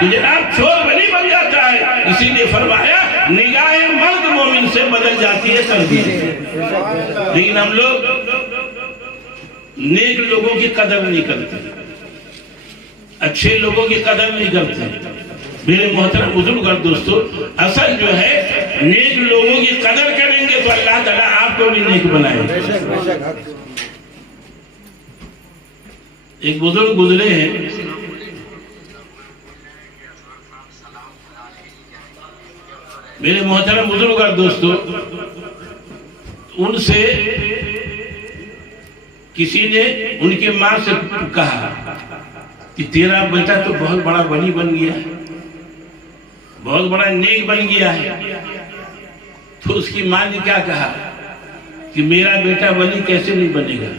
تو جناب چور ولی بن جاتا ہے. اسی لیے فرمایا نگاہ مرد مومن سے بدل جاتی ہے تقدیر. لیکن ہم لوگ نیک لوگوں کی قدر نہیں کرتے, اچھے لوگوں کی قدر نہیں کرتے. میرے محترم بزرگ اور دوستو, اصل جو ہے نیک لوگوں کی قدر کریں گے تو اللہ تعالیٰ آپ کو بھی نیک بنائے. ایک بزرگ گزرے ہیں, میرے محترم بزرگ اور دوستو, ان سے کسی نے ان کی ماں سے کہا کہ تیرا بیٹا تو بہت بڑا ولی بن گیا ہے, بہت بڑا نیک بن گیا ہے. تو اس کی ماں نے کیا کہا کہ میرا بیٹا ولی کیسے نہیں بنے گا,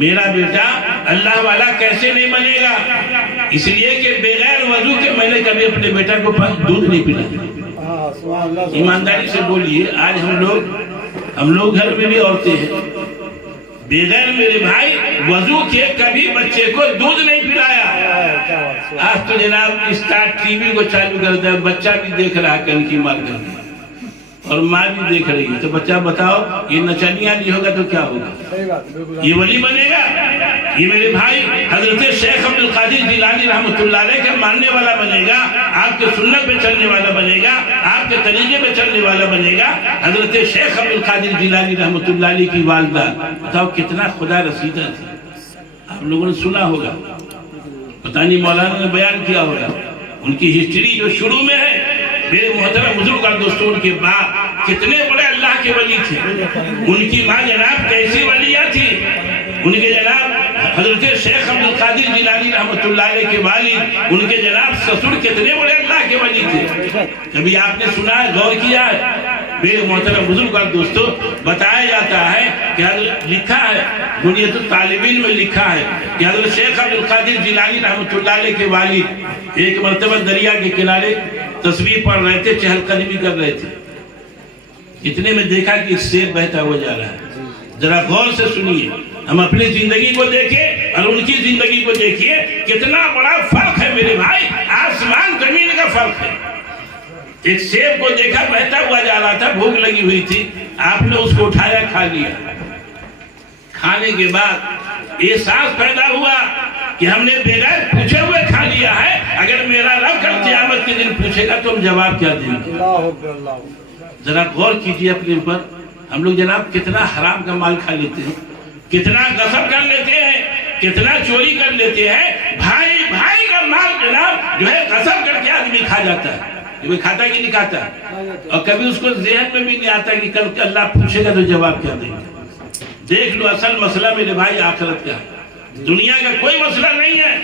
میرا بیٹا اللہ والا کیسے نہیں بنے گا, اس لیے کہ بغیر وضو کے میں نے کبھی اپنے بیٹا کو دودھ نہیں پلایا. ایمانداری سے بولیے, آج ہم لوگ گھر میں بھی عورتیں ہیں, بغیر میرے بھائی وضو کے کبھی بچے کو دودھ نہیں پلایا. آج تو جناب اسٹارٹ ٹی وی کو چالو کر دیا, بچہ بھی دیکھ رہا ہے کن کی مار کر کے, اور ماں بھی دیکھ رہی ہے. تو بچہ بتاؤ یہ نچنیاں نہیں ہوگا تو کیا ہوگا, یہ ولی بنے گا؟ یہ میرے بھائی حضرت شیخ عبد القادر جیلانی رحمۃ اللہ علیہ کا ماننے والا بنے گا, آپ کے سنت پہ چلنے والا بنے گا, آپ کے طریقے پہ چلنے والا بنے گا. حضرت شیخ عبد القادر جیلانی رحمۃ اللہ علیہ کی والدہ بتاؤ کتنا خدا رسیدہ تھی. آپ لوگوں نے سنا ہوگا, پتہ نہیں مولانا نے بیان کیا ہوگا ان کی ہسٹری جو شروع میں ہے. میرے محترم بزرگ اور دوستوں, ان کے باپ کتنے بڑے اللہ کے ولی تھے, ان کی ماں جناب کیسی ولیہ تھی, ان کے جناب حضرت شیخ عبد القادر جیلانی رحمۃ اللہ علیہ کے والد, ان کے جناب سسر کتنے بڑے اللہ کے ولی تھے. کبھی آپ نے سنا ہے, غور کیا ہے؟ میرے محترم بزرگ اور دوستو, بتایا جاتا ہے کہ لکھا ہے بنیۃ الطالبین میں لکھا ہے کہ حضرت شیخ عبد القادر جیلانی رحمۃ اللہ علیہ کے والد ایک مرتبہ دریا کے کنارے تصویر پڑھ رہے تھے, چہل قدمی کر رہے تھے. اتنے میں دیکھا کہ اس سیب بہتا ہوا جا رہا ہے. ذرا غور سے سنیے, ہم اپنی زندگی کو دیکھیں اور ان کی زندگی کو دیکھیے, کتنا بڑا فرق ہے میرے بھائی, آسمان زمین کا فرق ہے. ایک سیب کو دیکھا بہتا ہوا جا رہا تھا, بھوک لگی ہوئی تھی, آپ نے اس کو اٹھایا, کھا لیا. کھانے کے بعد احساس پیدا ہوا کہ ہم نے بغیر پوچھے ہوئے کھا لیا ہے, اگر میرا رب کل قیامت کے دن پوچھے گا تو ہم جواب کیا دیں گے؟ ذرا غور کیجئے اپنے اوپر. ہم لوگ جناب کتنا حرام کا مال کھا لیتے ہیں, کتنا غصب کر لیتے ہیں, کتنا چوری کر لیتے ہیں. بھائی بھائی کا مال جناب جو ہے غصب کر کے آدمی کھا جاتا ہے. یہ کھاتا کہ نہیں کھاتا, اور کبھی اس کو ذہن میں بھی نہیں آتا کہ کل اللہ پوچھے گا تو جواب کیا دیں گے. دیکھ لو, اصل مسئلہ میرے بھائی آخرت کا, دنیا کا کوئی مسئلہ نہیں ہے.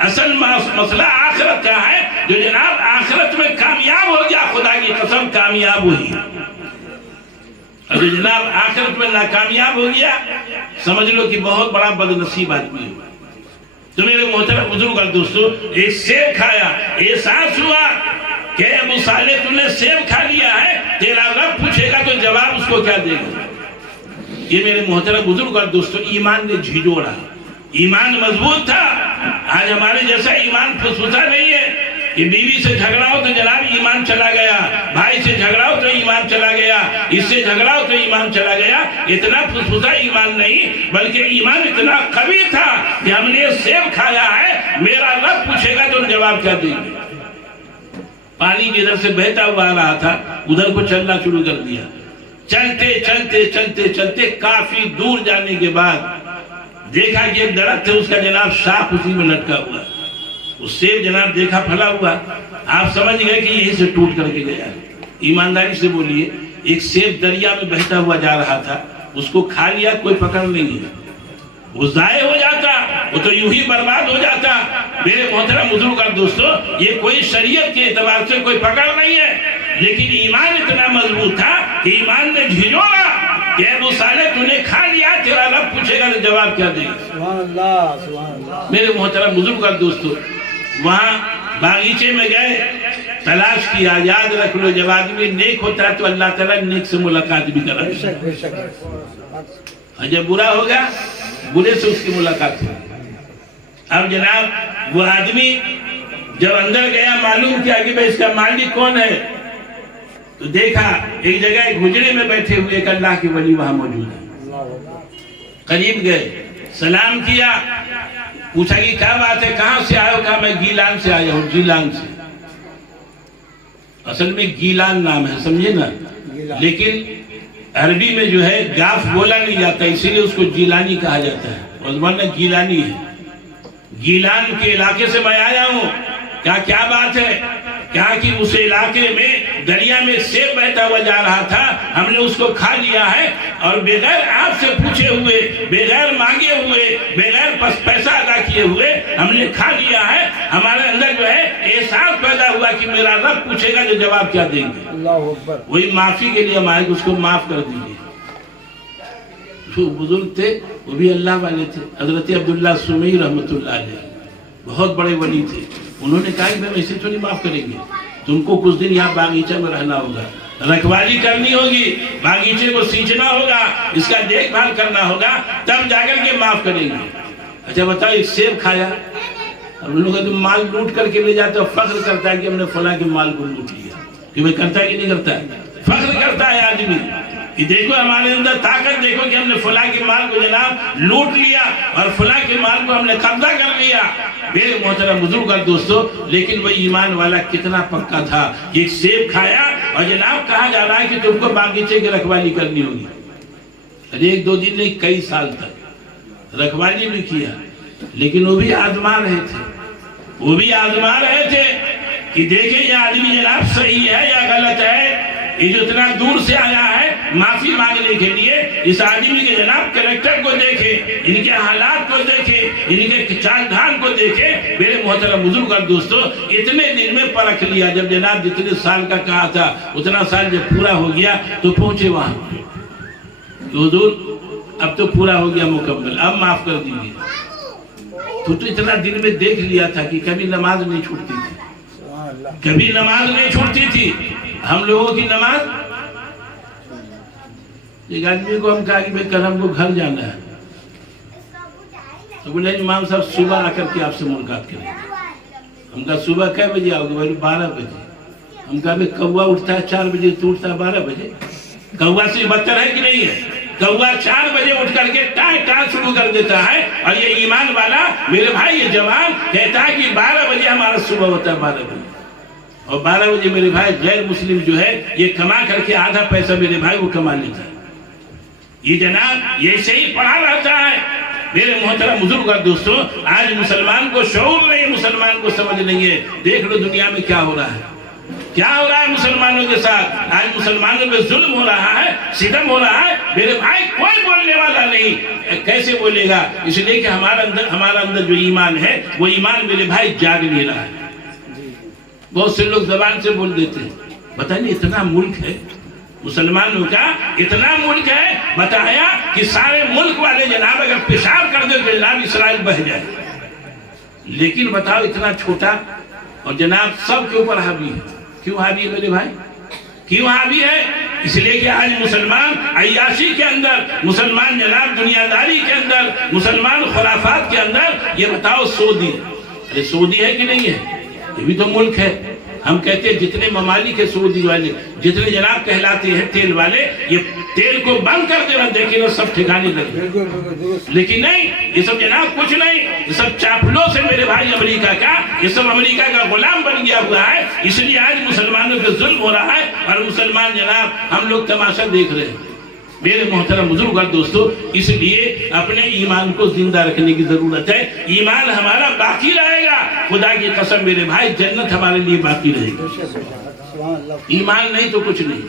اصل مسئلہ آخرت کا ہے, جو جناب آخرت میں کامیاب ہو گیا, خدا کی قسم کامیاب ہوئی, اور جو جناب آخرت میں ناکامیاب ہو گیا, سمجھ لو کہ بہت بڑا بد نصیب آدمی ہوا. تو میرے محترم بزرگ اور دوستو, ایک سیب کھایا, احساس ہوا کہ ابو صالح تم نے سیب کھا لیا ہے, تیرا رب پوچھے گا تو جواب اس کو کیا دے گا. یہ میرے محترم بزرگ اور دوستو, ایمان نے جھجوڑا, ایمان مضبوط تھا. آج ہمارے جیسا ایمان پھسوسا نہیں ہے کہ بیوی سے جھگڑا ہو تو جناب ایمان چلا گیا, بھائی سے جھگڑا ہو تو ایمان چلا گیا, اس سے جھگڑا ہو تو ایمان چلا گیا. اتنا پھسوسا ایمان نہیں, بلکہ ایمان اتنا قوی تھا کہ ہم نے سیب کھایا ہے, میرا رب پوچھے گا تو جواب کیا دیں گے. پانی جدھر سے بہتا ہوا آ رہا تھا, ادھر کو چلنا شروع کر دیا. چلتے چلتے چلتے چلتے کافی دور جانے کے بعد دیکھا کہ ایک درخت ہے, اس کا جناب شاخ اسی میں لٹکا ہوا. اس سیب جناب دیکھا پھلا ہوا, آپ سمجھ گئے کہ یہیں سے ٹوٹ کر کے گیا. ایمانداری سے بولیے, ایک سیب دریا میں بہتا ہوا جا رہا تھا, اس کو کھا لیا, کوئی پکڑ نہیں ہے, وہ ضائع ہو جاتا, وہ تو یوں ہی برباد ہو جاتا. میرے محترم بزرگ اور دوستو, یہ کوئی شریعت کے اعتبار سے کوئی پکڑ نہیں ہے, لیکن ایمان اتنا مضبوط تھا کہ ایمان نے جھجوڑا کہ ابو صالح تو نے کھا لیا, تیرا رب پوچھے گا تو جواب کیا دے گا. سبحان اللہ, سبحان اللہ. میرے محترم بزرگ اور دوستو, وہاں باغیچے میں گئے, تلاش کیا. یاد رکھ لو, جب آدمی نیک ہوتا ہے تو اللہ تعالیٰ نیک سے ملاقات بھی کرا. بے شک, بے شک. اور جب برا ہوگا, برے سے اس کی ملاقات ہوگی. اب جناب وہ آدمی جب اندر گیا معلوم کیا کہ بھئی اس کا مالک کون ہے، تو دیکھا ایک جگہ ایک حجرے میں بیٹھے ہوئے ایک اللہ کے ولی وہاں موجود ہے۔ قریب گئے، سلام کیا، پوچھا کہ کیا بات ہے، کہاں سے آئے ہو؟ کہا میں گیلان سے آیا ہوں۔ گیلان سے، اصل میں گیلان نام ہے، سمجھے نا، لیکن عربی میں جو ہے گاف بولا نہیں جاتا، اسی لیے اس کو جیلانی کہا جاتا ہے، ورنہ گیلانی ہے۔ گیلان کے علاقے سے میں آیا ہوں۔ کیا بات ہے؟ کہا کہ اس علاقے میں دریا میں سیب بہتا ہوا جا رہا تھا، ہم نے اس کو کھا لیا ہے، اور بغیر آپ سے پوچھے ہوئے، بغیر مانگے ہوئے، بغیر پیسہ ادا کیے ہوئے ہم نے کھا لیا ہے۔ ہمارے اندر جو ہے احساس پیدا ہوا کہ میرا رب پوچھے گا جو جواب کیا دیں گے۔ اللہ اکبر۔ وہی معافی کے لیے ہم آئے کہ اس کو معاف کر دیجیے۔ جو بزرگ تھے وہ بھی اللہ والے تھے، حضرت عبداللہ سمی رحمۃ اللہ علیہ، بہت بڑے ولی تھے۔ انہوں نے کہا کہ میں ایسے تو نہیں معاف کریں گے، تم کو کچھ دن یہاں باغیچہ میں رہنا ہوگا، رکھوالی کرنی ہوگی، باغیچے کو سینچنا ہوگا، اس کا دیکھ بھال کرنا ہوگا، تب جا کر کے معاف کریں گے۔ اچھا بتاؤ، ایک سیب کھایا، ہم لوگ تم مال لوٹ کر کے لے جاتے ہو، فخر کرتا ہے کہ ہم نے فلاں کے مال کو لوٹ لیا، کہ وہ کرتا ہے کہ نہیں کرتا ہے؟ فخر کرتا ہے آدمی کہ دیکھو ہمارے اندر طاقت، دیکھو کہ ہم نے فلاں کے مال کو جناب لوٹ لیا اور فلاں کے مال کو ہم نے قبضہ کر لیا۔ میرے محترم بزرگ اور دوستو، لیکن وہ ایمان والا کتنا پکا تھا، ایک سیب کھایا اور جناب کہا جا رہا ہے کہ تم کو باغیچے کی رکھوالی کرنی ہوگی۔ ایک دو دن نہیں، کئی سال تک رکھوالی بھی کیا، لیکن وہ بھی آزما رہے تھے کہ دیکھیں یہ آدمی جناب صحیح ہے یا غلط ہے۔ یہ جو اتنا دور سے آیا ہے معافی مانگنے کے لیے، اس آدمی کے جناب کریکٹر کو دیکھے، ان کے حالات کو دیکھے، ان کے چال ڈھال کو دیکھے۔ میرے محترم بزرگ اور دوستو، اتنے دن میں پرکھ لیا، جب جناب جتنے سال کا کہا تھا اتنا سال جب پورا ہو گیا تو پہنچے وہاں، حضور اب تو پورا ہو گیا مکمل، اب معاف کر دیجیے۔ تو اتنا دن میں دیکھ لیا تھا کہ کبھی نماز نہیں چھوٹتی تھی، کبھی نماز نہیں چھوٹتی تھی۔ ہم لوگوں کی نماز، ایک آدمی کو ہم کہا کہ بھئی کل ہم کو گھر جانا ہے، تو بولے امام صاحب صبح آ کر کے آپ سے ملاقات کریں گے۔ ہم کہا صبح کئے بجے آؤ گے؟ بولے 12 بجے۔ ہم کہا بھئی کوا اٹھتا ہے 4 بجے، تو اٹھتا ہے 12 بجے، کوا سے بدتر ہے کہ نہیں ہے؟ کوا 4 بجے اٹھ کر کے ٹائیں شروع کر دیتا ہے، اور یہ ایمان والا میرے بھائی یہ جوان کہتا ہے کہ 12 بجے ہمارا صبح ہوتا ہے، 12 بجے، اور 12 بجے میرے بھائی غیر مسلم جو ہے یہ کما کر کے آدھا پیسہ میرے بھائی وہ کما لیتا ہے۔ یہ جناب یہ صحیح پڑھا رہتا ہے۔ میرے محترم بزرگ اور دوستو، آج مسلمان کو شعور نہیں، مسلمان کو سمجھ نہیں ہے۔ دیکھ لو دنیا میں کیا ہو رہا ہے، کیا ہو رہا ہے مسلمانوں کے ساتھ۔ آج مسلمانوں پہ ظلم ہو رہا ہے، ستم ہو رہا ہے۔ میرے بھائی کوئی بولنے والا نہیں، کیسے بولے گا؟ اس لیے کہ ہمارا اندر جو ایمان ہے وہ ایمان میرے بھائی جاگ نہیں رہا ہے۔ بہت سے لوگ زبان سے بول دیتے ہیں، پتہ نہیں اتنا ملک ہے مسلمانوں کا، اتنا ملک ہے، بتایا کہ سارے ملک والے جناب اگر پیشاب کر دے تو جناب اسرائیل بہ جائے، لیکن بتاؤ اتنا چھوٹا، اور جناب سب کے اوپر حاوی ہے۔ کیوں حاوی ہے میرے بھائی؟ کیوں حاوی ہے؟ اس لیے کہ آج مسلمان عیاشی کے اندر، مسلمان جناب دنیا داری کے اندر، مسلمان خرافات کے اندر، یہ بتاؤ سعودی، ارے سعودی ہے کہ نہیں ہے؟ یہ بھی تو ملک ہے۔ ہم کہتے ہیں جتنے ممالک ہے سعودی والے، جتنے جناب کہلاتے ہیں تیل والے، یہ تیل کو بند کر دینا، دیکھیں نا سب ٹھکانے لگے، لیکن نہیں، یہ سب جناب کچھ نہیں، یہ سب چاپلوں سے میرے بھائی امریکہ کا، یہ سب امریکہ کا غلام بن گیا ہوا ہے۔ اس لیے آج مسلمانوں پہ ظلم ہو رہا ہے، اور مسلمان جناب ہم لوگ تماشا دیکھ رہے ہیں۔ میرے محترم بزرگ اور دوستو، اس لیے اپنے ایمان کو زندہ رکھنے کی ضرورت ہے۔ ایمان ہمارا باقی رہے گا، خدا کی قسم میرے بھائی، جنت ہمارے لیے باقی رہے گی۔ ایمان نہیں تو کچھ نہیں۔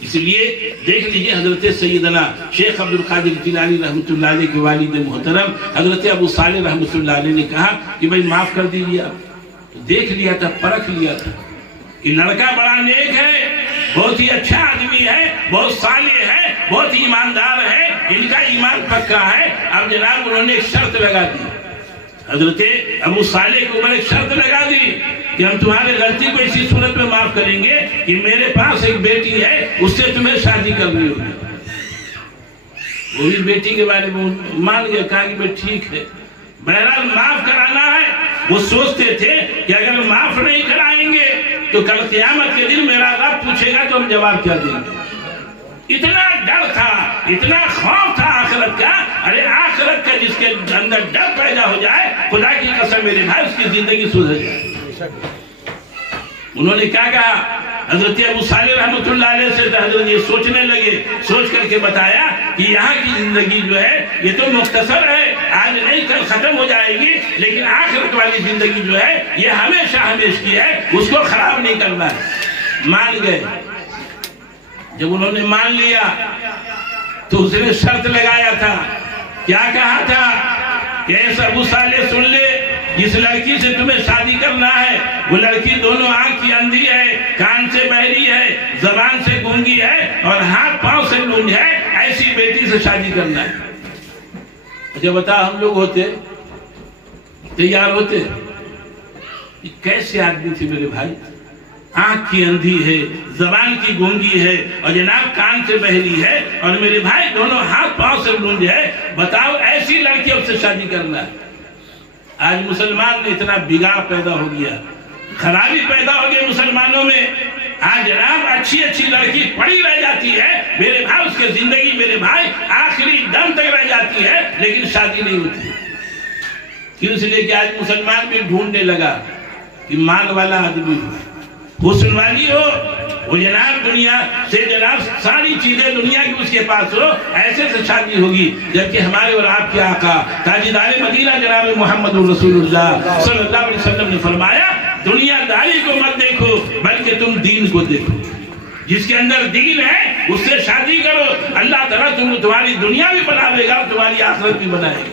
اس لیے دیکھ لیجئے حضرت سیدنا شیخ عبد القادر جیلانی رحمۃ اللہ علیہ کے والد محترم حضرت ابو صالح رحمۃ اللہ علیہ نے کہا کہ بھائی معاف کر دیجیے۔ آپ دیکھ لیا تھا، پرکھ لیا تھا کہ لڑکا بڑا نیک ہے، بہت ہی اچھا آدمی ہے، بہت صالح ہے، بہت ایماندار ہے، ان کا ایمان پکا ہے۔ اب جناب انہوں نے ایک شرط لگا دی، حضرت ابو صالح کے اوپر ایک شرط لگا دی کہ ہم تمہارے غلطی کو اسی صورت میں معاف کریں گے کہ میرے پاس ایک بیٹی ہے، اس سے تمہیں شادی کرنی ہوگی۔ وہ بھی بیٹی کے بارے میں مان گیا، کہا کہ بھائی ٹھیک ہے، بہرحال معاف کرانا ہے۔ وہ سوچتے تھے کہ اگر معاف نہیں کرائیں گے تو کل قیامت کے دن میرا رب پوچھے گا تو ہم جواب کیا دیں گے. اتنا ڈر تھا, اتنا خوف تھا آخرت کا. ارے آخرت کا جس کے اندر ڈر پیدا ہو جائے, خدا کی قسم میرے بھائی, اس کی زندگی سدھر جائے. انہوں نے کیا کہا, حضرت ابو صالح رحمۃ اللہ علیہ سے حضرت یہ سوچنے لگے, سوچ کر کے بتایا کہ یہاں کی زندگی جو ہے یہ تو مختصر ہے, آج نہیں کل ختم ہو جائے گی, لیکن آخرت والی زندگی جو ہے یہ ہمیشہ ہمیشہ کی ہے, اس کو خراب نہیں کرنا ہے. مان گئے. جب انہوں نے مان لیا تو اس نے شرط لگایا تھا, کیا کہا تھا کہ ایسا ابو صالح سن لے, جس لڑکی سے تمہیں شادی کرنا ہے وہ لڑکی دونوں آنکھ کی اندھی ہے, کان سے بہری ہے, زبان سے گونگی ہے اور ہاتھ پاؤں سے لونج ہے, ایسی بیٹی سے شادی کرنا ہے. اچھا بتا, ہم لوگ ہوتے تیار ہوتے؟ کیسے آدمی تھے میرے بھائی, آنکھ کی اندھی ہے, زبان کی گونگی ہے اور جناب کان سے بہری ہے, اور میرے بھائی دونوں ہاتھ پاؤں سے لونج ہے. بتاؤ ایسی لڑکی اس سے شادی کرنا ہے. آج مسلمان میں اتنا بگاڑ پیدا ہو گیا, خرابی پیدا ہو گئی مسلمانوں میں. آج جناب اچھی اچھی لڑکی پڑی رہ جاتی ہے میرے بھائی, اس کے زندگی میرے بھائی آخری دم تک رہ جاتی ہے, لیکن شادی نہیں ہوتی. کیوں؟ اس لیے کہ آج مسلمان بھی ڈھونڈنے لگا کہ مال والا آدمی ہو, حسن والی ہو, وہ جناب دنیا سے جناب ساری چیزیں دنیا کی اس کے پاس ہو, ایسے سے شادی ہوگی. جبکہ ہمارے اور آپ کے آقا تاجدار مدینہ جناب محمد رسول اللہ صلی اللہ علیہ وسلم نے فرمایا, دنیا داری کو مت دیکھو بلکہ تم دین کو دیکھو. جس کے اندر دین ہے اس سے شادی کرو, اللہ تعالیٰ تمہاری دنیا بھی بناوے گا, تمہاری آخرت بھی بنائے گا.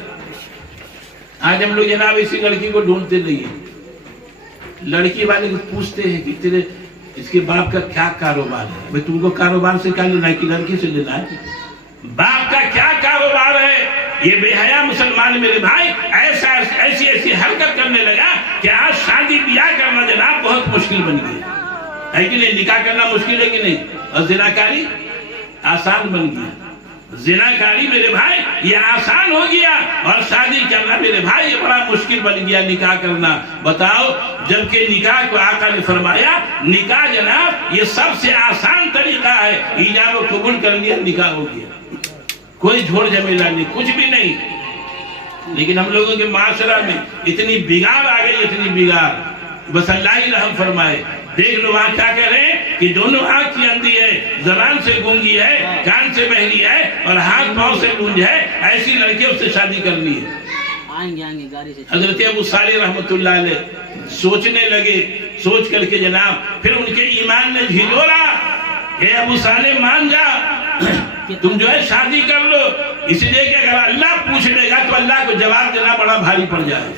آج ہم لوگ جناب اسی لڑکی کو ڈھونڈتے نہیں ہیں. لڑکی والے کو پوچھتے ہیں کہ تیرے اس کے باپ کا کیا کاروبار ہے. بھئی تم کو کاروبار سے کیا لینا ہے کہ لڑکی سے لینا ہے؟ باپ کا کیا کاروبار ہے؟ یہ بے حیا مسلمان میرے بھائی ایسی حرکت کرنے لگا کہ آج شادی بیاہ کرنا جناب بہت مشکل بن گیا ہے کہ نہیں. نکاح کرنا مشکل ہے کہ نہیں, اور زناکاری آسان بن گیا. زناکاری میرے بھائی یہ آسان ہو گیا, اور شادی کرنا میرے بھائی یہ بڑا مشکل بن گیا, نکاح کرنا. بتاؤ, جبکہ نکاح کو آقا نے فرمایا نکاح جناب یہ سب سے آسان طریقہ ہے, ایجاب و قبول کر لیا نکاح ہو گیا, کوئی جھوڑ جھمیلا نہیں, کچھ بھی نہیں. لیکن ہم لوگوں کے معاشرہ میں اتنی بگاڑ آ گئی, اتنی بگاڑ, بس اللہ ہی رحم فرمائے. دیکھ لو وہاں کیا کہہ رہے ہیں کہ دونوں آنکھ کی اندھی ہے, زبان سے گونگی ہے, کان سے بہری ہے اور ہاتھ پاؤں سے لونج ہے, ایسی لڑکی اس سے شادی کرنی ہے. حضرت ابو صالح رحمۃ اللہ علیہ سوچنے لگے, سوچ کر کے جناب پھر ان کے ایمان نے جھنجھوڑا, اے ابو صالح مان جا, تم جو ہے شادی کر لو, اس لیے کہ اگر اللہ پوچھ لے گا تو اللہ کو جواب دینا بڑا بھاری پڑ جائے.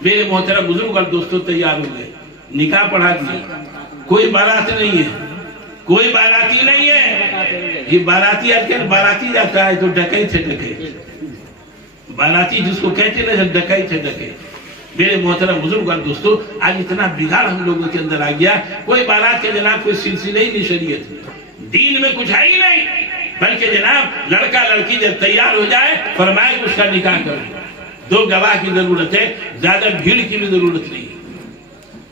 میرے محترم بزرگ اور دوستوں تیار ہو گئے, نکاح پڑھا دیا. کوئی بارات نہیں ہے, کوئی باراتی نہیں ہے. یہ باراتی آج کل باراتی جاتا ہے تو ڈکیت سے ڈکیت, باراتی جس کو کہتے ہیں ڈکیت سے ڈکیت. میرے محترم بزرگ اور دوستوں آج اتنا بگاڑ ہم لوگوں کے اندر آ گیا, کوئی بارات کے جناب کوئی سلسلہ ہی نہیں شریعت میں, دین میں کچھ ہے ہی نہیں, بلکہ جناب لڑکا لڑکی جب تیار ہو جائے فرمائے کہ اس کا نکاح کرو. 2 گواہ کی ضرورت ہے, زیادہ بھیڑ کی بھی ضرورت نہیں.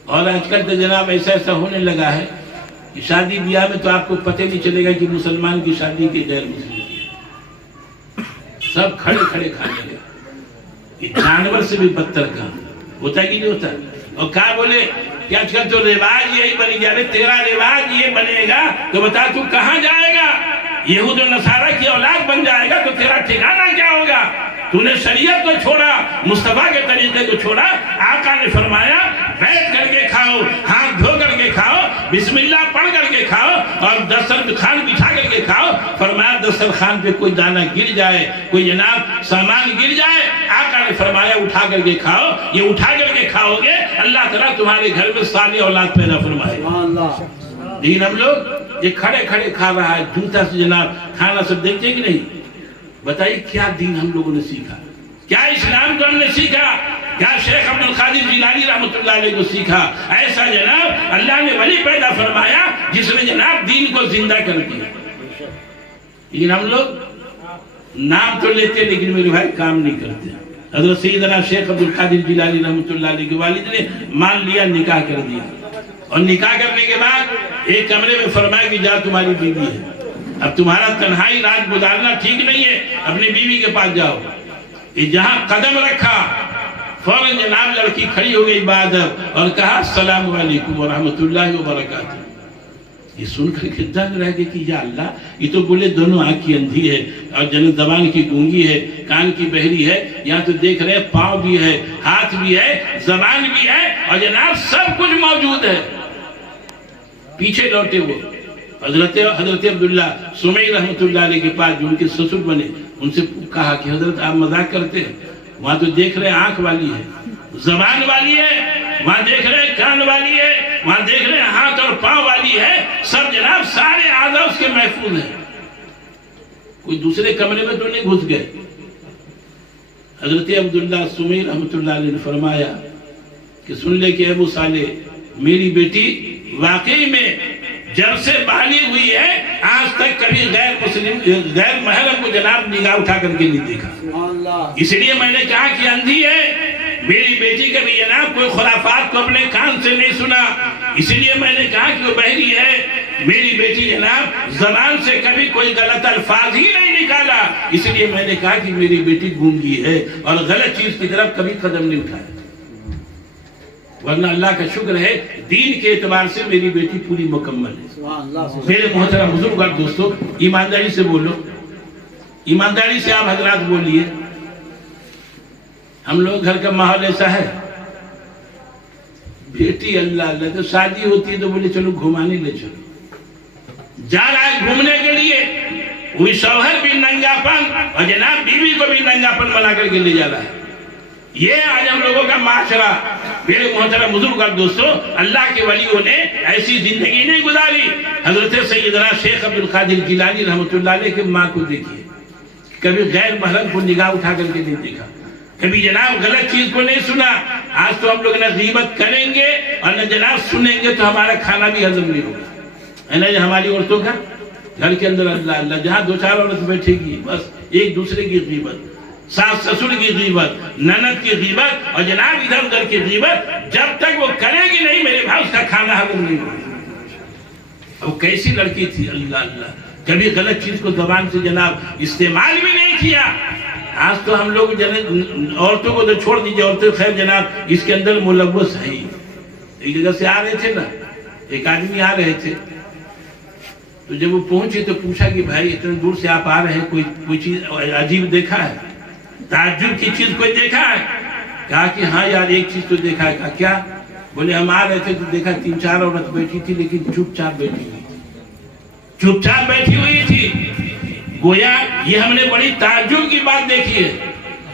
اور آج کل تو جناب ایسا ہونے لگا ہے کہ شادی بیاہ میں تو آپ کو پتہ نہیں چلے گا کہ مسلمان کی شادی کی غیر مسلم کی, سب کھڑے کھڑے کھانے لگے. یہ جانور سے بھی بدتر کام ہوتا ہے کہ نہیں ہوتا. اور کہا بولے کہ آج کل تو رواج یہی بنی جا رہے, تیرا رواج یہ بنے گا تو بتا تو کہاں جائے گا, یہود و نصارہ کی اولاد بن جائے گا تو تیرا ٹھکانہ کیا ہوگا. تو نے شریعت کو چھوڑا, مصطفیٰ کے طریقے کو چھوڑا. آقا نے فرمایا بیٹھ کر کے کھاؤ, ہاتھ دھو کر کے کھاؤ, بسم اللہ پڑھ کر کے کھاؤ, اور دسترخوان بچھا کر کے کھاؤ. فرمایا دسترخوان پہ کوئی دانہ گر جائے, کوئی جناب سامان گر جائے, آقا نے فرمایا اٹھا کر کے کھاؤ. یہ اٹھا کر کے کھاؤ گے اللہ تعالیٰ تمہارے گھر میں صالح اولاد پیدا فرمائے. لیکن ہم لوگ یہ کھڑے کھڑے کھا رہا ہے, جھوٹا سے جناب کھانا سب دیکھتے کہ نہیں. بتائیے کیا دین ہم لوگوں نے سیکھا, کیا اسلام کو ہم نے سیکھا, کیا شیخ عبد القادر جیلانی رحمۃ اللہ علیہ کو سیکھا. ایسا جناب اللہ نے ولی پیدا فرمایا جس نے جناب دین کو زندہ کر دیا. لیکن ہم لوگ نام تو لیتے لیکن میرے بھائی کام نہیں کرتے. حضرت سیدنا شیخ عبد القادر جیلانی رحمۃ اللہ علیہ کے والد نے مان لیا، نکاح کر دیا، اور نکاح کرنے کے بعد ایک کمرے میں فرمایا کہ جا تمہاری بیوی ہے، اب تمہارا تنہائی رات گزارنا ٹھیک نہیں ہے، اپنی بیوی کے پاس جاؤ۔ یہ جہاں قدم رکھا فوراً جناب لڑکی کھڑی ہو گئی بادب اور کہا السلام علیکم ورحمۃ اللہ وبرکاتہ۔ یہ سن کر کے دنگ رہ گئے کہ یا اللہ، یہ تو بولے دونوں آنکھ کی اندھی ہے اور زبان کی گونگی ہے، کان کی بہری ہے، یہاں تو دیکھ رہے ہیں پاؤں بھی ہے، ہاتھ بھی ہے، زبان بھی ہے، اور جناب سب کچھ موجود ہے۔ پیچھے لوٹے وہ حضرت عبداللہ سمیع رحمۃ اللہ علیہ کے پاس جو ان کے سسر بنے، ان سے کہا کہ حضرت آپ مذاق کرتے ہیں، وہاں تو دیکھ رہے ہیں آنکھ والی ہے، زبان والی ہے، وہاں دیکھ رہے ہیں کان والی ہے، وہاں دیکھ رہے ہیں ہاتھ اور پاؤں والی ہے، سب جناب سارے اعضاء اس کے محفوظ ہیں، کوئی دوسرے کمرے میں تو نہیں گھس گئے۔ حضرت عبداللہ سمیع رحمۃ اللہ علیہ نے فرمایا کہ سن لے کہ ابو صالح، میری بیٹی واقعی میں جب سے بالغ ہوئی ہے آج تک کبھی غیر محرم کو جناب نگاہ اٹھا کر کے نہیں دیکھا، اس لیے میں نے کہا کہ اندھی ہے میری بیٹی کبھی جناب کوئی خرافات کو اپنے کان سے نہیں سنا، اس لیے میں نے کہا کہ وہ بہری ہے، میری بیٹی جناب زبان سے کبھی کوئی غلط الفاظ ہی نہیں نکالا، اس لیے میں نے کہا کہ میری بیٹی گونگی ہے اور غلط چیز کی طرف کبھی قدم نہیں اٹھایا، ورنہ اللہ کا شکر ہے دین کے اعتبار سے میری بیٹی پوری مکمل ہے۔ میرے محترم بزرگ اور دوستو، ایمانداری سے بولو، ایمانداری سے آپ حضرات بولیے۔ ہم لوگ گھر کا ماحول ایسا ہے، بیٹی اللہ اللہ تو شادی ہوتی ہے تو بولے چلو گھمانے لے چلو، جا رہا ہے گھومنے کے لیے، وہی شوہر بھی ننگا پن اور جناب بیوی کو بھی ننگا پن بنا کر کے لے جا رہا ہے۔ یہ آج ہم لوگوں کا معاشرہ۔ میرے محترم بزرگ اور دوستو، اللہ کے ولیوں نے ایسی زندگی نہیں گزاری۔ حضرت سیدنا شیخ عبد القادر جیلانی رحمۃ اللہ علیہ کے ماں کو دیکھیے، کبھی غیر محرم کو نگاہ اٹھا کر کے نہیں دیکھا، کبھی جناب غلط چیز کو نہیں سنا۔ آج تو ہم لوگ نہ غیبت کریں گے اور نہ جناب سنیں گے تو ہمارا کھانا بھی ہضم نہیں ہوگا، ہے نا؟ یہ ہماری عورتوں کا گھر کے اندر اللہ اللہ، جہاں دو چار عورت بیٹھے گی بس ایک دوسرے کی غیبت، ساس سسر کی غیبت، نند کی غیبت اور جناب ادھر ادھر کی غیبت، جب تک وہ کرے گی نہیں میرے بھائی اس کا کھانا ہضم نہیں ہوگا۔ وہ کیسی لڑکی تھی، اللہ اللہ، کبھی غلط چیز کو زبان سے جناب استعمال بھی نہیں کیا۔ آج تو ہم لوگ عورتوں کو تو چھوڑ دیجئے، عورتیں خیر جناب اس کے اندر ملوث ہیں۔ ایک جگہ سے آ رہے تھے نا، ایک آدمی آ رہے تھے، تو جب وہ پہنچے تو پوچھا کہ بھائی اتنے دور سے آپ آ رہے ہیں، کوئی چیز عجیب دیکھا ہے، تعجب کی چیز کوئی دیکھا ہے؟ کہا کہ ہاں یار ایک چیز تو دیکھا ہے۔ کہا کیا؟ بولے ہم آ رہے تھے تو دیکھا 3-4 عورت بیٹھی تھی لیکن چپ چاپ بیٹھی ہوئی تھی، چپ چاپ بیٹھی ہوئی تھی۔ گویا یہ ہم نے بڑی تعجب کی بات دیکھی ہے،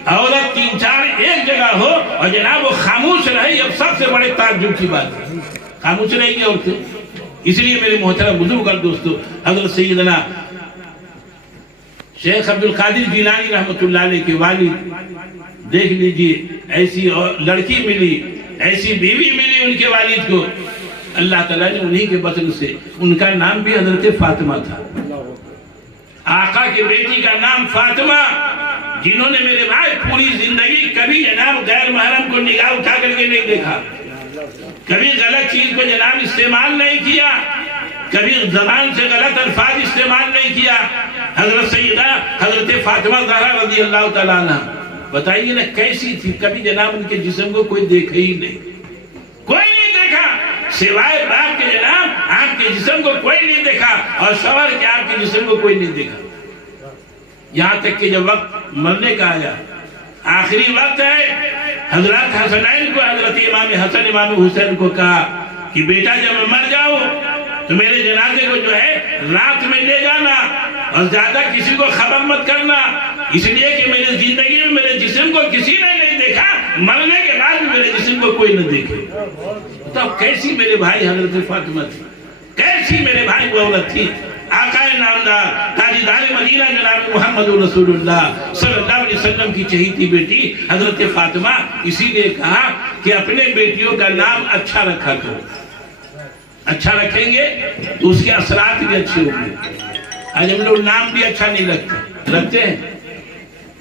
عورت 3-4 ایک جگہ ہو اور جناب وہ خاموش رہے، یہ سب سے بڑے تعجب کی بات ہے، خاموش رہے گی عورتیں۔ اس لیے میرے محترم بزرگ اور دوستو، حضرت سیدنا شیخ عبد القادر جیلانی رحمۃ اللہ علیہ کے والد، دیکھ لیجئے ایسی لڑکی ملی، ایسی بیوی ملی ان کے والد کو، اللہ تعالیٰ نے انہی کے بطن سے، ان کا نام بھی حضرت فاطمہ تھا، آقا کی بیٹی کا نام فاطمہ، جنہوں نے میرے بھائی پوری زندگی کبھی جناب غیر محرم کو نگاہ اٹھا کر کے نہیں دیکھا، کبھی غلط چیز کو جناب استعمال نہیں کیا، کبھی زبان سے غلط الفاظ استعمال نہیں کیا۔ حضرت سیدہ حضرت فاطمہ زہرا رضی اللہ تعالیٰ عنہ، بتائیے نا کیسی تھی، کبھی جناب ان کے جسم کو کوئی دیکھا ہی نہیں، کوئی نہیں دیکھا سوائے باپ کے، جناب آپ کے جسم کو کوئی نہیں دیکھا اور شوہر کے آپ کے جسم کو کوئی نہیں دیکھا، یہاں تک کہ جب وقت مرنے کا آیا، آخری وقت ہے، حضرت حسنین کو، حضرت امام حسن امام حسین کو کہا کہ بیٹا جب میں مر جاؤں تو میرے جنازے کو جو ہے رات میں لے جانا اور زیادہ کسی کو خبر مت کرنا، اس لیے کہ میرے زندگی میں میرے جسم کو کسی نے نہیں دیکھا، مرنے کے بعد بھی میرے جسم کو کوئی نہ دیکھے۔ تو کیسی میرے بھائی حضرت فاطمہ تھی، کیسی میرے بھائی وہ عورت تھی، آقا نامدار تاجدار مدینہ جناب محمد رسول اللہ صلی اللہ علیہ وسلم کی چہیتی بیٹی حضرت فاطمہ، اسی لیے کہا کہ اپنے بیٹیوں کا نام اچھا رکھا کرو، اچھا رکھیں گے تو اس کے اثرات بھی اچھے ہوں گے۔ آج ہم لوگ نام بھی اچھا نہیں رکھتے ہیں،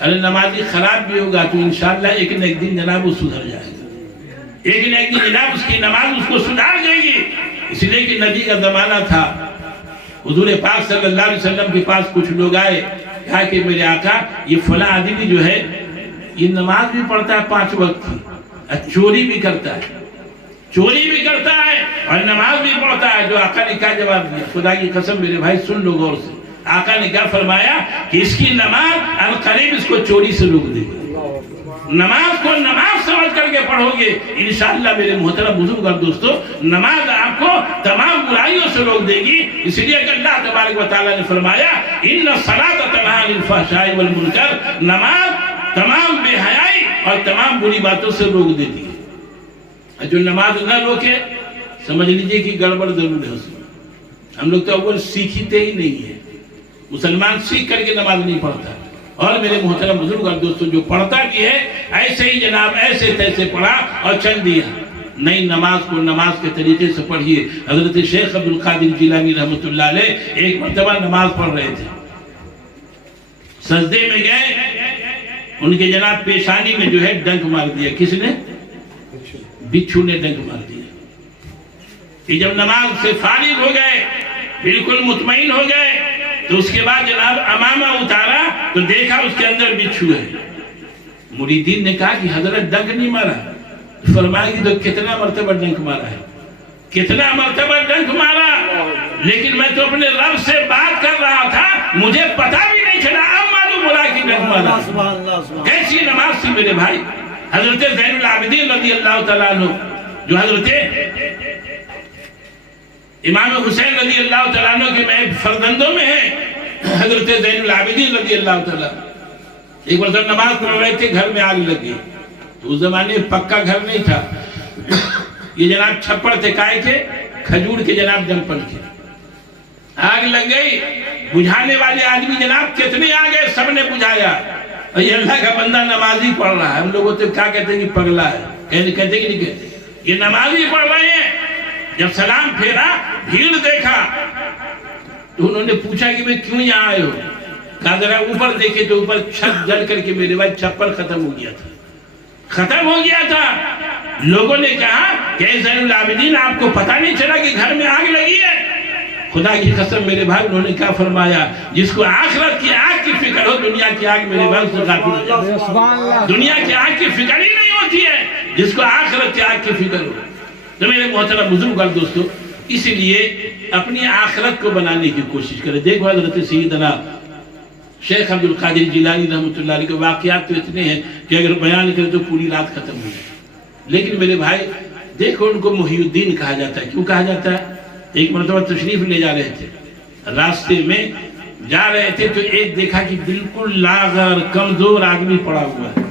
ارے نمازی خراب بھی ہوگا تو انشاءاللہ ایک نہ ایک دن جناب وہ سدھر جائے گا، ایک نہ ایک دن جناب اس کی نماز اس کو سدھار دے گی۔ اس لیے کہ نبی کا زمانہ تھا، حضور پاک صلی اللہ علیہ وسلم کے پاس کچھ لوگ آئے، کہا کہ میرے آقا یہ فلاں آدمی جو ہے یہ نماز بھی پڑھتا ہے 5 وقت کی، چوری بھی کرتا ہے، چوری بھی کرتا ہے اور نماز بھی پڑھتا ہے۔ جو آقا نے کیا جواب دیا؟ خدا کی قسم میرے بھائی سن لو غور سے، آقا نے کیا فرمایا کہ اس کی نماز القریب اس کو چوری سے روک دے گی۔ نماز کو نماز سمجھ کر کے پڑھو گے انشاءاللہ میرے محترم بزرگ اور دوستو، نماز آپ کو تمام برائیوں سے روک دے گی۔ اس لیے کہ اللہ تبارک و تعالیٰ نے فرمایا ان الصلاۃ تنہی عن الفحشاء والمنکر، نماز تمام بے حیائی اور تمام بری باتوں سے روک دیتی ہے۔ جو نماز نہ روکے سمجھ لیجئے کہ گڑبڑ ضرور ہے اس میں۔ ہم لوگ تو اول سیکھتے ہی نہیں ہیں، مسلمان سیکھ کر کے نماز نہیں پڑھتا، اور میرے محترم بزرگ اور دوستوں جو پڑھتا بھی ہے ایسے ہی جناب ایسے تیسے پڑھا اور چل دیا۔ نئی نماز کو نماز کے طریقے سے پڑھیے۔ حضرت شیخ عبد القادر جیلانی رحمۃ اللہ علیہ ایک مرتبہ نماز پڑھ رہے تھے، سجدے میں گئے، ان کے جناب پیشانی میں جو ہے ڈنک مار دیا۔ کس نے؟ بچھو نے ڈنک مار دیا۔ کہ جب نماز سے فارغ ہو گئے، بالکل مطمئن ہو گئے، تو اس کے بعد جناب امامہ اتارا تو دیکھا اس کے اندر بچھو ہے۔ مریدین نے کہا کہ حضرت ڈنک نہیں مارا؟ فرمایا کہ تو کتنا مرتبہ ڈنک مارا ہے، کتنا مرتبہ ڈنک مارا، لیکن میں تو اپنے رب سے بات کر رہا تھا، مجھے پتا بھی نہیں چلا، اب معلوم ہوا کہ ڈنک مارا۔ کیسی نماز تھی میرے بھائی۔ حضرت زین العابدین رضی اللہ تعالیٰ عنہ جو حضرت امام حسین رضی اللہ تعالیٰ عنہ کے میں فرزندوں میں ہیں، حضرت زین العابدین رضی اللہ تعالیٰ ایک بار نماز پڑھ رہے تھے، گھر میں آگ لگی۔ تو اس زمانے میں پکا گھر نہیں تھا، یہ جناب چھپڑ تھے، کائے کے کھجور کے جناب جمپل کے۔ آگ لگ گئی، بجھانے والے آدمی جناب کتنے آ گئے، سب نے بجھایا، اور یہ اللہ کا بندہ نمازی پڑھ رہا ہے۔ ہم لوگوں تو کیا کہتے ہیں کہ پگلا ہے، کہتے کہ نہیں کہتے، یہ نمازی پڑھ رہے ہیں۔ جب سلام پھیرا، بھیڑ دیکھا تو انہوں نے پوچھا کہ میں کیوں یہاں آئے ہو؟ کہا ذرا اوپر دیکھے تو اوپر چھت جل کر کے میرے بھائی چھپر ختم ہو گیا تھا، ختم ہو گیا تھا۔ لوگوں نے کہا کہ زین العابدین آپ کو پتہ نہیں چلا کہ گھر میں آگ لگی ہے؟ خدا کی قسم میرے بھائی انہوں نے کیا فرمایا، جس کو آخرت کی آگ کی فکر ہو، دنیا کی آگ میرے بھائی سے غافل ہو جائے۔ دنیا کی آگ کی فکر ہی نہیں ہوتی ہے جس کو آخرت کی آگ کی فکر ہو۔ تو میرے محترم بزرگ اور دوستو، اسی لیے اپنی آخرت کو بنانے کی کوشش کریں۔ دیکھو حضرت سیدنا شیخ عبد القادر جیلانی رحمۃ اللہ علیہ کے واقعات تو اتنے ہیں کہ اگر بیان کریں تو پوری رات ختم ہو جائے، لیکن میرے بھائی دیکھو ان کو محی الدین کہا جاتا ہے۔ کیوں کہا جاتا ہے؟ ایک مرتبہ تشریف لے جا رہے تھے، راستے میں جا رہے تھے تو ایک دیکھا کہ بالکل لاغر کمزور آدمی پڑا ہوا ہے،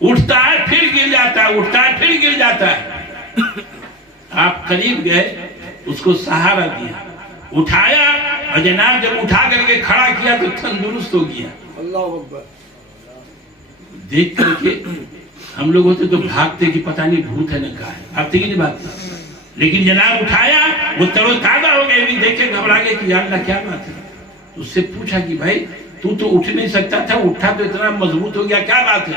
اٹھتا ہے پھر گر جاتا ہے، اٹھتا ہے پھر گر جاتا ہے۔ آپ قریب گئے، اس کو سہارا دیا، اٹھایا، اور جناب جب اٹھا کر کے کھڑا کیا تو تندرست ہو گیا۔ اللہ اکبر۔ دیکھ کر کے ہم لوگ ہوتے تو بھاگتے کہ پتہ نہیں بھوت ہے نہ کہا ہے، بھاگتے کہ نہیں بھاگتے، لیکن جناب اٹھایا، وہ تر و تازہ ہو گئے، بھی دیکھ کے گھبرا گئے کہ یا اللہ کیا بات ہے۔ اس سے پوچھا کہ بھائی تو اٹھ نہیں سکتا تھا، اٹھا تو اتنا مضبوط ہو گیا، کیا بات ہے؟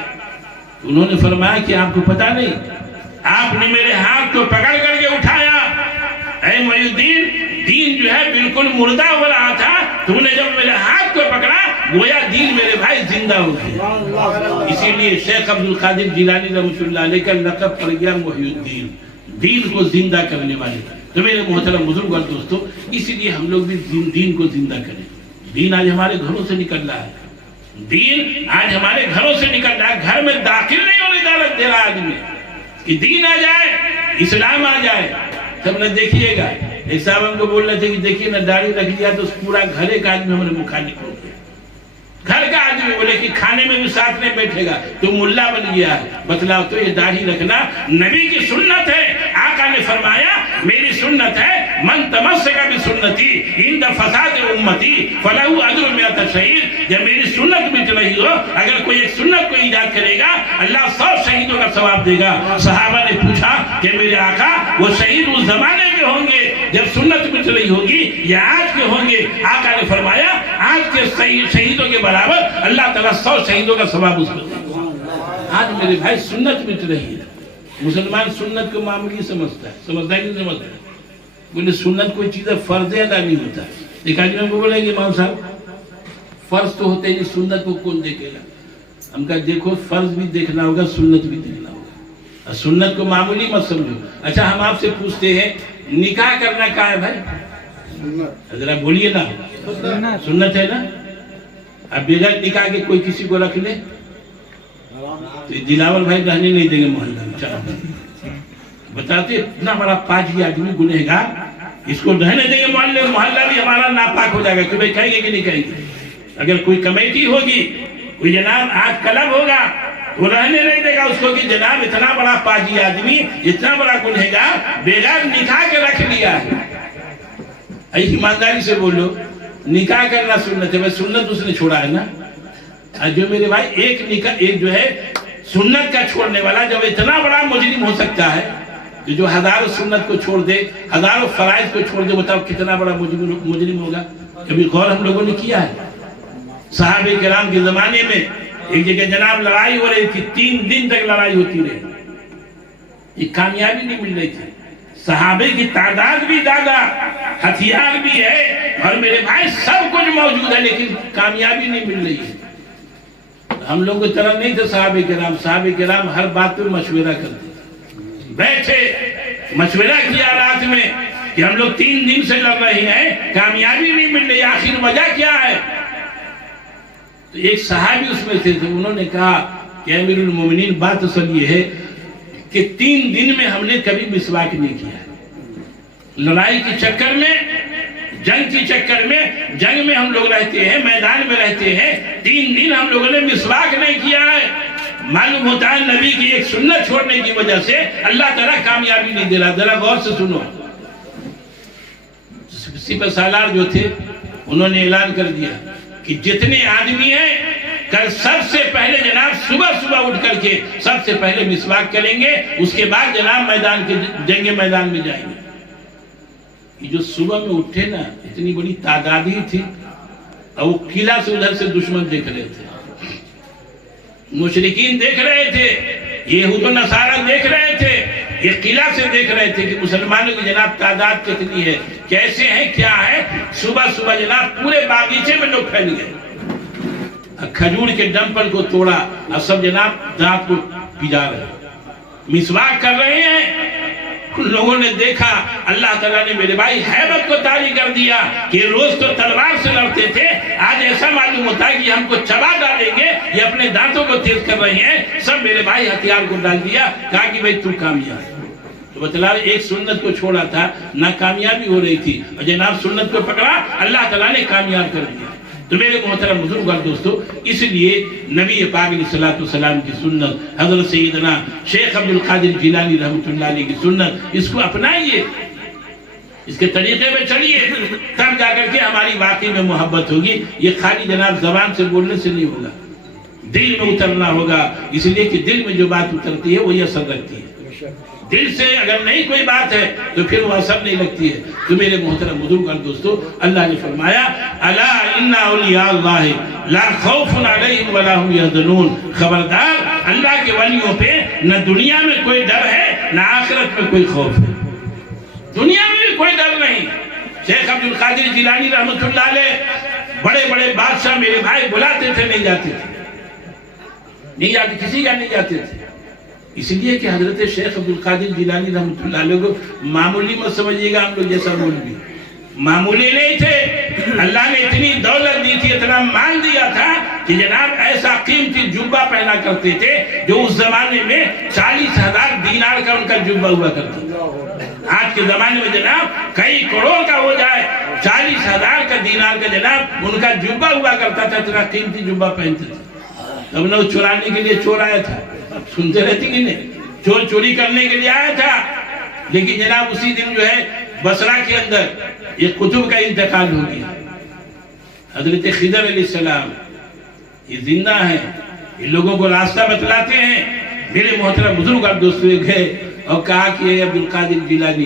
انہوں نے فرمایا کہ آپ کو پتہ نہیں، آپ نے میرے ہاتھ کو پکڑ کر کے اٹھایا، اے محی الدین، دین جو ہے بالکل مردہ ہو رہا تھا، تو نے جب میرے ہاتھ کو پکڑا گویا دین میرے بھائی زندہ ہو گیا۔ اسی لیے شیخ عبد القادر جیلانی رحمۃ اللہ علیہ کا لقب پڑ گیا محی الدین، دین کو زندہ کرنے والے۔ تو میرے محترم بزرگ اور دوستو، اسی لیے ہم لوگ بھی دین کو زندہ کریں۔ دین آج ہمارے گھروں سے نکل رہا ہے، دین آج ہمارے گھروں سے نکل رہا ہے، گھر میں داخل نہیں ہونے اجازت دے رہا آدمی کہ دین آ جائے، اسلام آ جائے۔ تب نہ دیکھیے گا، ایک صاحب ہم کو بول رہے تھے کہ دیکھیے نہ داڑھی رکھ لیا تو پورا گھر ایک آدمی ہمارے مخالف ہو گیا، گھر کا آدمی بولے کہ کھانے میں بھی ساتھ نہیں بیٹھے گا تو ملا بن گیا ہے۔ بتلاؤ تو یہ داڑھی رکھنا نبی کی سنت ہے۔ آقا نے فرمایا میری سنت ہے، من تمسک بسنتی عند فساد امتی فلہ اجر مئۃ شہید۔ جب میری سنت مٹ رہی ہو، اگر کوئی ایک سنت کو ایجاد کرے گا اللہ 100 شہیدوں کا ثواب دے گا۔ صحابہ نے پوچھا کہ میرے آقا وہ شہید اس زمانے کے ہوں گے جب سنت مٹ رہی ہوگی یا آج کے ہوں گے؟ آقا نے فرمایا آج کے شہیدوں کے برابر اللہ تعالیٰ 100 شہیدوں کا ثواب اس کو دے گا۔ آج میرے بھائی سنت مٹ رہی ہے، مسلمان سنت کو معمولی سمجھتا ہے، سمجھتا ہے نہیں سمجھتا ہے؟ بولے سنت کوئی چیز ہے، فرض ادا نہیں ہوتا۔ ایک آدمی ہم کو بولیں گے امام صاحب فرض تو ہوتے نہیں، سنت کو کون دیکھے گا؟ ہم کہا دیکھو فرض بھی دیکھنا ہوگا، سنت بھی دیکھنا ہوگا، سنت کو معمولی مت سمجھو۔ اچھا ہم آپ سے پوچھتے ہیں نکاح کرنا کیا ہے بھائی؟ ذرا بولیے نا، سنت ہے نا؟ اب بغیر نکاح کے کوئی کسی کو رکھ لے تو دلاور بھائی رہنے نہیں دیں گے محلہ میں۔ چلو بتاتے اتنا بڑا پاجی آدمی گنہگار، اس کو رہنے دیں گے محلے میں؟ محلہ بھی ہمارا ناپاک ہو جائے گا کہ بھائی کہیں گے کہ نہیں کہیں گے؟ اگر کوئی کمیٹی ہوگی، کوئی جناب آج کلب ہوگا، وہ رہنے نہیں دے گا اس کو کہ جناب اتنا بڑا پاجی آدمی، اتنا بڑا گنہگار بغیر نکاح کے رکھ لیا ہے۔ ایمانداری سے بولو، نکاح کرنا سنت ہے، سنت اس نے چھوڑا ہے نا؟ جو میرے بھائی ایک نکاح، ایک جو ہے سنت کا چھوڑنے والا جب اتنا بڑا مجرم ہو سکتا ہے، جو ہزاروں سنت کو چھوڑ دے، ہزاروں فرائض کو چھوڑ دے، بتاؤ کتنا بڑا مجرم ہوگا؟ کبھی غور ہم لوگوں نے کیا ہے؟ صحابہ کرام کے زمانے میں ایک جگہ جناب لڑائی ہو رہی تھی، 3 دن تک لڑائی ہوتی رہی، یہ کامیابی نہیں مل رہی تھی۔ صحابہ کی تعداد بھی زیادہ، ہتھیار بھی ہے، اور میرے بھائی سب کچھ موجود ہے، لیکن کامیابی نہیں مل رہی ہے۔ ہم لوگوں کی طرح نہیں تھے صحابہ کرام ہر بات پہ مشورہ کرتے تھے، بیٹھے مشورہ کیا رات میں کہ ہم لوگ 3 دن سے لڑ رہے ہیں، کامیابی نہیں مل رہی، آخر وجہ کیا ہے؟ تو ایک صحابی اس میں تھے، انہوں نے کہا کہ امیر المومنین بات اصل یہ ہے کہ 3 دن میں ہم نے کبھی مسواک نہیں کیا ہے۔ لڑائی کے چکر میں، جنگ کی چکر میں، جنگ میں ہم لوگ رہتے ہیں، میدان میں رہتے ہیں، 3 دن ہم لوگوں نے مسواک نہیں کیا ہے۔ معلوم ہوتا ہے نبی کی ایک سنت چھوڑنے کی وجہ سے اللہ تعالیٰ کامیابی نہیں دے رہا۔ ذرا غور سے سنو، سپہ سالار جو تھے انہوں نے اعلان کر دیا کہ جتنے آدمی ہیں کل سب سے پہلے جناب صبح اٹھ کر کے سب سے پہلے مسواک کریں گے، اس کے بعد جناب میدان کے جنگ میدان میں جائیں گے۔ یہ جو صبح میں اٹھے نا، اتنی بڑی تعداد ہی تھی، اور وہ قلعہ سے ادھر سے دشمن دیکھ رہے تھے، مشرکین دیکھ رہے تھے، یہود و نصارہ دیکھ رہے تھے، یہ قلعہ سے دیکھ رہے تھے کہ مسلمانوں کی جناب تعداد کتنی ہے، کیسے ہیں، کیا ہے۔ صبح جناب پورے باغیچے میں لوگ پھیل گئے، کھجور کے ڈمپل کو توڑا، اور سب جناب دانت کو پجا رہے ہیں، مسواک کر رہے ہیں۔ لوگوں نے دیکھا، اللہ تعالیٰ نے میرے بھائی ہیبت کو طاری کر دیا کہ روز تو تلوار سے لڑتے تھے، آج ایسا معلوم ہوتا ہے کہ ہم کو چبا ڈالیں گے، یہ اپنے دانتوں کو تیز کر رہے ہیں۔ سب میرے بھائی ہتھیار کو ڈال دیا، کہا کہ بھائی تو کامیاب۔ تو بتلا ایک سنت کو چھوڑا تھا، ناکامیابی ہو رہی تھی، اور جناب سنت کو پکڑا، اللہ تعالیٰ نے کامیاب کر دیا۔ تو میرے محترم بزرگ اور دوستو، اس لیے نبی پاک علیہ السلام کی سنت، حضرت سیدنا شیخ عبد القادر جیلانی رحمۃ اللہ علیہ کی سنت، اس کو اپنائیے، اس کے طریقے میں چلیے، تب جا کر کے ہماری واقعی میں محبت ہوگی۔ یہ خالی جناب زبان سے بولنے سے نہیں ہوگا، دل میں اترنا ہوگا، اس لیے کہ دل میں جو بات اترتی ہے وہی اثر رکھتی ہے۔ دل سے اگر نہیں کوئی بات ہے تو پھر وہ اثر نہیں لگتی ہے۔ تو میرے محترم بزرگ اور دوستو، اللہ نے فرمایا الا ان اولیاء اللہ لا خوف علیہم ولا هم یحزنون، خبردار اللہ کے ولیوں پہ نہ دنیا میں کوئی ڈر ہے نہ آخرت میں کوئی خوف ہے، دنیا میں بھی کوئی ڈر نہیں۔ شیخ عبد القادر جیلانی رحمۃ اللہ علیہ بڑے بڑے بادشاہ میرے بھائی بلاتے تھے، نہیں جاتے تھے، نہیں جاتے، کسی کا نہیں جاتے تھے، اس لیے کہ حضرت شیخ عبد القادر جیلانی رحمۃ اللہ علیہ کو معمولی مت سمجھیے گا، ہم لوگ جیسا مولوی معمولی نہیں تھے۔ اللہ نے اتنی دولت دی تھی، اتنا مان دیا تھا کہ جناب ایسا قیمتی جبہ پہنا کرتے تھے جو اس زمانے میں 40,000 دینار کا ان کا جبہ ہوا کرتا تھا۔ آج کے زمانے میں جناب کئی کروڑ کا ہو جائے، 40,000 کا دینار کا جناب ان کا جبہ ہوا کرتا تھا، اتنا قیمتی جبہ پہنتے تھے۔ تب نے وہ چرانے کے لیے چور آیا تھا، سنتے رہتی کہ نہیں، چور چوری کرنے کے لیے آیا تھا، لیکن جناب اسی دن جو ہے بصرہ کے اندر یہ کتب کا انتقال ہو گیا۔ حضرت خضر علیہ السلام یہ زندہ ہیں، یہ لوگوں کو راستہ بتلاتے ہیں۔ میرے محترم بزرگ اور دوستوں گئے اور کہا کہ اے عبد القادر جیلانی،